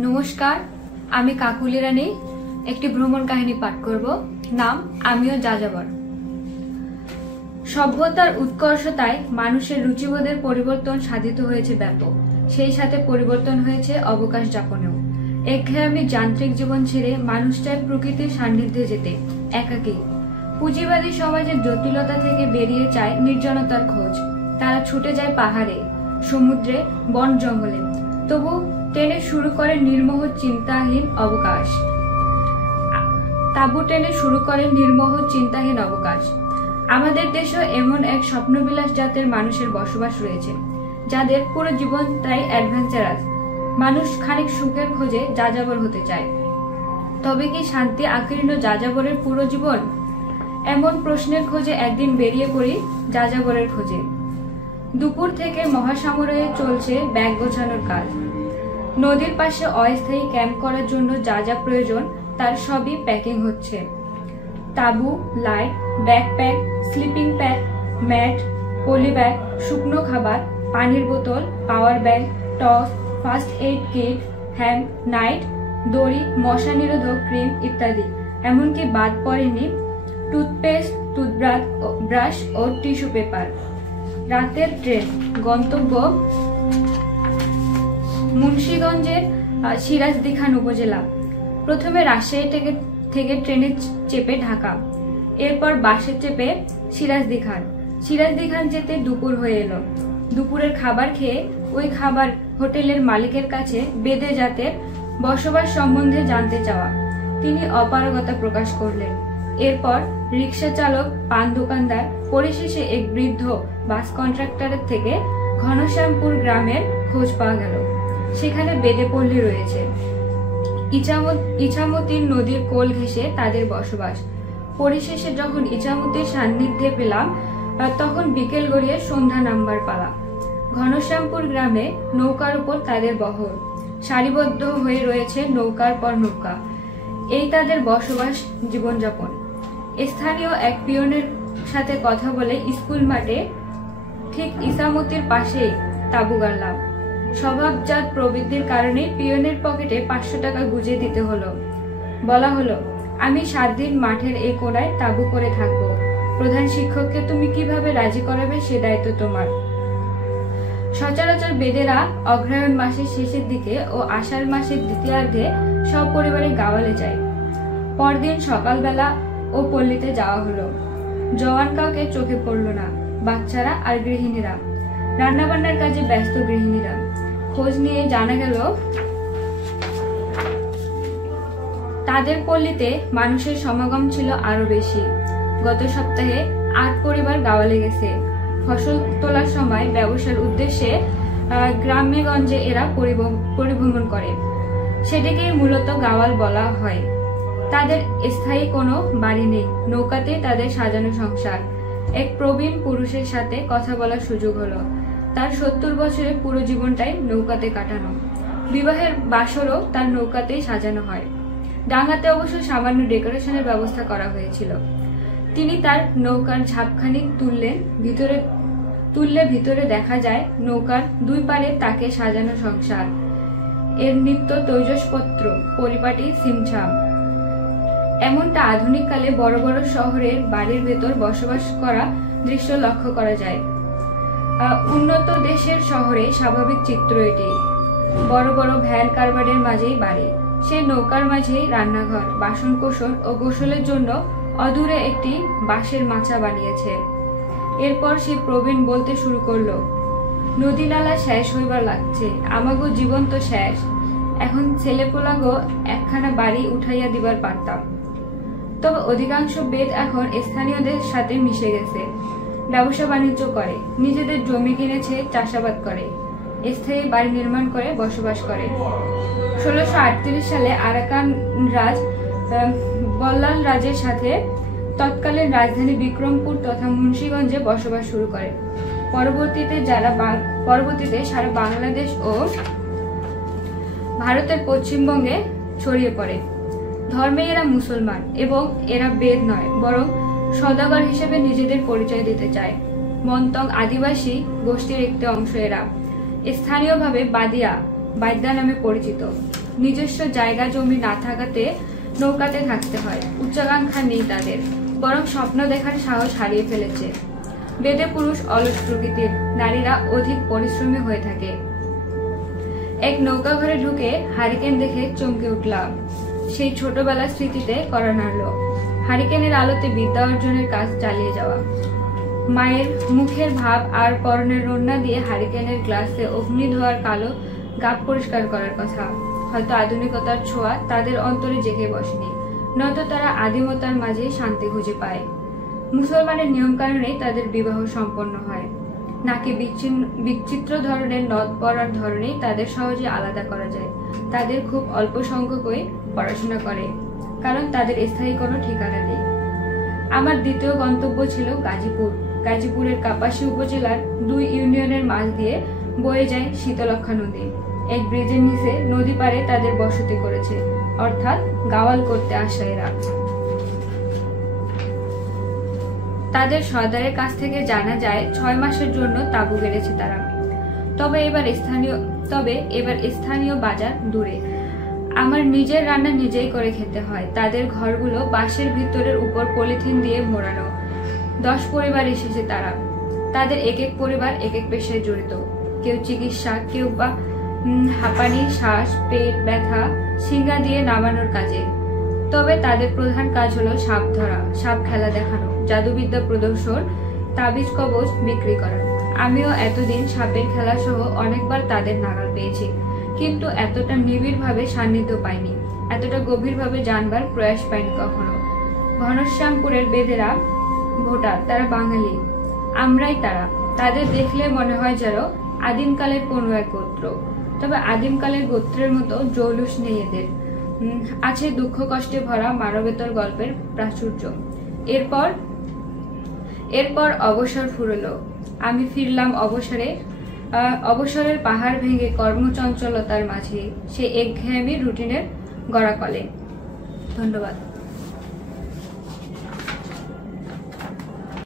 নমস্কার, আমি কাকুলি রানী একটি ভ্রমণ কাহিনী পাঠ করব। নাম আমিও যাযাবর। সভ্যতার উৎকর্ষতায় মানুষের রুচিবোধের পরিবর্তন সাধিত হয়েছে ব্যাপক, সেই সাথে পরিবর্তন হয়েছে অবকাশ যাপনেও। একঘেয়েমি যান্ত্রিক জীবন ছেড়ে মানুষ চায় প্রকৃতির সান্নিধ্যে যেতে, একাকী। পুঁজিবাদী সমাজের জটিলতা থেকে বেরিয়ে চায় নির্জনতার খোঁজ। তারা ছুটে যায় পাহাড়ে, সমুদ্রে, বন জঙ্গলে, তবু টেনে শুরু করে নির্মোহ চিন্তাহীন অবকাশ। আমাদের দেশেও এমন এক স্বপ্নবিলাস জাতের মানুষের বসবাস রয়েছে, যাদের পুরো জীবনটাই অ্যাডভেঞ্চারাস। মানুষ খানিক সুখের খোঁজে যাযাবর হতে চায়। তবে কি শান্তি আকীর্ণ যাযাবরের পুরো জীবন? এমন প্রশ্নের খোঁজে একদিন বেরিয়ে পড়ি যাযাবরের খোঁজে। দুপুর থেকে মহাসাগরে চলছে ব্যাগ গোছানোর কাজ। নদীর পাশে অস্থায়ী ক্যাম্প করার জন্য যা যা প্রয়োজন তার সবই প্যাকিং হচ্ছে। তাঁবু, light, backpack, sleeping pack, mat, poly bag, শুকনো খাবার, পানির বোতল, power bank, torch, first aid kit, hand, night, দড়ি, মশা নিরোধক ক্রিম ইত্যাদি। এমনকি বাদ পড়েনি টুথপেস্ট, টুথব্রাশ ও টিস্যু পেপার। রাতের ট্রেন, গন্তব্য মুন্সিগঞ্জের সিরাজদিখান উপজেলা। প্রথমে রাজশাহী থেকে ট্রেনে চেপে ঢাকা, এরপর বাসে চেপে সিরাজদিখান যেতে দুপুর হয়ে এলো। দুপুরের খাবার খেয়ে ওই খাবার হোটেলের মালিকের কাছে বেদে জাতের বসবাস সম্বন্ধে জানতে চাওয়া। তিনি অপারগতা প্রকাশ করলেন। এরপর রিক্সা চালক, পান দোকানদার, পরিশেষে এক বৃদ্ধ বাস কন্ট্রাক্টরের থেকে ঘনশ্যামপুর গ্রামের খোঁজ পাওয়া গেল। সেখানে বেদে পল্লী রয়েছে। ইছামতির নদীর কোল ঘেঁষে তাদের বসবাস। পরিশেষে যখন ইছামতির সান্নিধ্যে পেলাম, তখন বিকেল গড়িয়ে সন্ধ্যা নামবার পালা। ঘনশ্যামপুর গ্রামে নৌকার উপর তাদের বহর, সারিবদ্ধ হয়ে রয়েছে নৌকার পর নৌকা। এই তাদের বসবাস, জীবনযাপন। স্থানীয় এক পিয়নের সাথে কথা বলে স্কুল মাঠে ঠিক ইছামতির পাশেই তাঁবু গাড়লাম। স্বভাবজাত প্রবৃত্তির কারণে পিয়নের পকেটে 500 টাকা গুঁজে দিতে হলো। বলা হলো, আমি 7 দিন মাঠের এই কোণায় তাঁবু করে থাকবো। প্রধান শিক্ষককে তুমি কিভাবে রাজি করাবে সে দায়িত্ব তোমার। সচরাচর বেদেরা অগ্রহায়ণ মাসের শেষের দিকে ও আষাঢ় মাসের দ্বিতীয়ার্ধে সব পরিবারে গাওয়ালে যায়। পরদিন সকালবেলা ও পল্লীতে যাওয়া হলো। জওয়ান কাউকে চোখে পড়ল না। বাচ্চারা আর গৃহিণীরা, রান্নাবান্নার কাজে ব্যস্ত গৃহিণীরা। খোঁজ নিয়ে জানা গেল তাদের পল্লীতে মানুষের সমাগম ছিল আরো বেশি। গত সপ্তাহে 8 পরিবার গাওয়ালে গেছে। ফসল তোলার সময় ব্যবসার উদ্দেশ্যে গ্রামে গঞ্জে এরা পরিভ্রমণ করে। সেটাকেই মূলত গাওয়াল বলা হয়। তাদের স্থায়ী কোনো বাড়ি নেই। নৌকাতে তাদের সাজানো সংসার। এক প্রবীণ পুরুষের সাথে কথা বলার সুযোগ হলো। তার 70 বছরের পুরো জীবনটাই নৌকাতে কাটানো। বিবাহের বাসরও তার নৌকাতেই সাজানো হয়। ডাঙ্গাতে অবশ্য সামান্য ডেকোরেশনের ব্যবস্থা করা হয়েছিল। তিনি তার নৌকার ঝাপখানি তুললে ভিতরে দেখা যায় নৌকার 2 পারে তাকে সাজানো সংসার। এর নিত্য তৈজসপত্র, পরিপাটি, সিমছাম। এমনটা আধুনিক কালে বড় বড় শহরের বাড়ির ভেতর বসবাস করা দৃশ্য লক্ষ্য করা যায়। উন্নত দেশের শহরে স্বাভাবিক চিত্র এটি। বড় বড় ভ্যান কারবারের মাঝেই বাড়ি, সেই নৌকার মাঝেই রান্নাঘর, বাসন কোসন ও গোসলের জন্য অদূরে একটি বাঁশের মাচা বানিয়েছে। এরপর সে প্রবীণ বলতে শুরু করলো, নদী নালা শেষ হইবার লাগছে, আমাগো জীবন তো শেষ। এখন ছেলেপোলাগো একখানা বাড়ি উঠাইয়া দিবার পারতাম। তবে অধিকাংশ বেদ এখন স্থানীয়দের সাথে মিশে গেছে। ব্যবসা বাণিজ্য করে, নিজেদের জমি কিনেছে, চাষাবাদ করে, স্থায়ী বাড়ি নির্মাণ করে বসবাস করে। 1638 সালে আরাকান রাজ বল্লাল রাজের সাথে তৎকালীন রাজধানী বিক্রমপুর তথা মুন্সিগঞ্জে বসবাস শুরু করে। পরবর্তীতে সারা বাংলাদেশ ও ভারতের পশ্চিমবঙ্গে ছড়িয়ে পড়ে। ধর্মে এরা মুসলমান এবং এরা বেদ নয়, বরং সওদাগর হিসেবে নিজেদের পরিচয় দিতে চায়। মন্তং আদিবাসী গোষ্ঠীর একটি অংশ এরা। স্থানীয়ভাবে বাদিয়া, বাদ্যা নামে পরিচিত। নিজস্ব জায়গা জমি না থাকাতে নৌকাতে থাকতে হয়। উচ্চাকাঙ্ক্ষা নেই তাদের, বরং স্বপ্ন দেখার সাহস হারিয়ে ফেলেছে। বেদে পুরুষ অলস প্রকৃতির, নারীরা অধিক পরিশ্রমী হয়ে থাকে। এক নৌকা ঘরে ঢুকে হারিকেন দেখে চমকে উঠলাম। সেই ছোটবেলার স্মৃতিতে করা নাড়ল। হারিকেনের আলোতে বিদ্যা অর্জনের কাজ চালিয়ে যাওয়া, মায়ের মুখের ভাব আর পরনের রন্না দিয়ে হারিকেনের গ্লাসে অগ্নি ধোয়ার কালো গাব পরিষ্কার করার কথা। হয়তো আধুনিকতার ছোঁয়া তাদের অন্তরে জেগে বসেনি, নয়তো তারা আদিমতার মাঝে শান্তি খুঁজে পায়। মুসলমানের নিয়ম কানুনেই তাদের বিবাহ সম্পন্ন হয়, নাকি বিচিত্র ধরনের নদ পড়ার ধরনেই তাদের সহজে আলাদা করা যায়। তাদের খুব অল্প সংখ্যকই পড়াশোনা করে, কারণ তাদের স্থায়ী কোনো ঠিকানা নেই। আমার দ্বিতীয় গন্তব্য ছিল গাজীপুর। গাজীপুরের কাপাসী উপজেলার 2 ইউনিয়নের মাঝ দিয়ে বয়ে যায় শীতলক্ষা নদী। এক ব্রিজের নিচে নদী পাড়ে তাদের বসতি করেছে, অর্থাৎ গাওয়াল করতে আসে এরা। তাদের সর্দারের কাছ থেকে জানা যায় 6 মাসের জন্য তাঁবু গেড়েছে তারা। তবে এবার স্থানীয় বাজার দূরে। আমার নিজের রান্না নিজেই করে খেতে হয়। তাদের ঘরগুলো বাঁশের ভিতরের উপর পলিথিন দিয়ে মোড়ানো। 10 পরিবার এসেছে তারা। তাদের এক এক পরিবার এক এক পেশায় জড়িত। কেউ চিকিৎসা, কেউ বা হাঁপানি, শ্বাস, পেট ব্যথা, শিঙ্গা দিয়ে নামানোর কাজে। তবে তাদের প্রধান কাজ হলো সাপ ধরা, সাপ খেলা দেখানো, জাদুবিদ্যা প্রদর্শন, তাবিজ কবজ বিক্রি করা। আমিও এতদিন সাপের খেলা সহ অনেকবার তাদের নাগাল পেয়েছি, কিন্তু এতটা নিবিড়ভাবে সান্নিধ্য পাইনি, এতটা গভীরভাবে জানবার প্রয়াস পাইনি কখনো। ঘনশ্যামপুরের বেদেরা ভোটার, তারা বাঙালি, আমরাই তারা। তাদের দেখলে মনে হয় যেন আদিমকালের কোনো এক গোত্র। তবে আদিমকালের গোত্রের মতো জৌলুস নেই এদের। আছে দুঃখ কষ্টে ভরা মানবেতর গল্পের প্রাচুর্য। এরপর অবসর ফুরলো। আমি ফিরলাম অবসরের পাহাড় ভেঙে কর্মচঞ্চলতার মাঝে, সে একঘেয়েমি রুটিনের গড়াকলে। ধন্যবাদ।